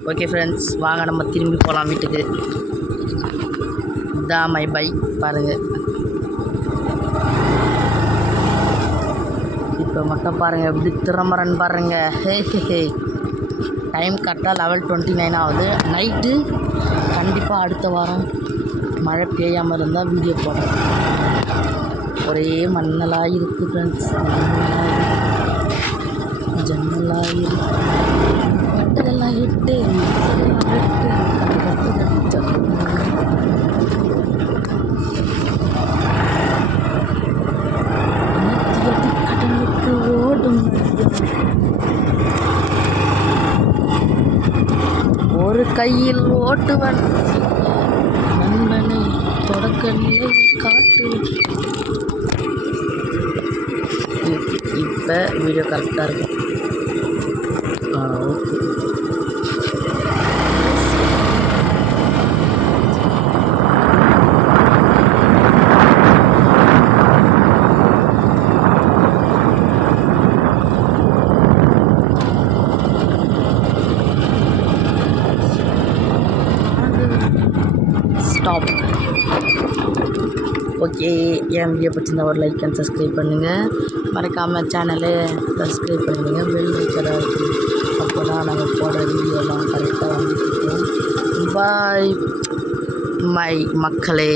Okay friends, வாங்க நம்ம திரும்பி போகலாம் வீட்டுக்கு. இதான் மை பைக் பாருங்கள். இப்போ மட்டும் பாருங்கள் எப்படி திறமரன் பாருங்கள். ஹே டைம் கரெக்டாக 11:29 ஆகுது. நைட்டு கண்டிப்பாக அடுத்த வாரம் மழை பெய்யாமல் இருந்தால் வீடியோ போடுறேன். ஒரே மண்ணலாக இருக்குது ஃப்ரெண்ட்ஸ். ஜன்னலாக இருக்கு கட்டுதெல்லாம் இட்டு கடலுக்கு ஓடும் ஒரு கையில் ஓட்டுவன் நண்பனை தொடக்க நிலை காட்டுவன். இப்போ வீடியோ கரெக்டாக இருக்கும். ஓகே. ஸ்டாப். ஓகே, என் வீடியோ பிடிச்சிருந்தா ஒரு லைக் அண்ட் சப்ஸ்கிரைப் பண்ணுங்கள். மறக்காமல் சேனலை சப்ஸ்கிரைப் பண்ணுங்கள். பெல் வைக்கிறதா இருக்குது. அப்போ தான் நாங்கள் போடுற வீடியோலாம் கரெக்டாக வந்துருக்கோம். பாய் மை மக்களே.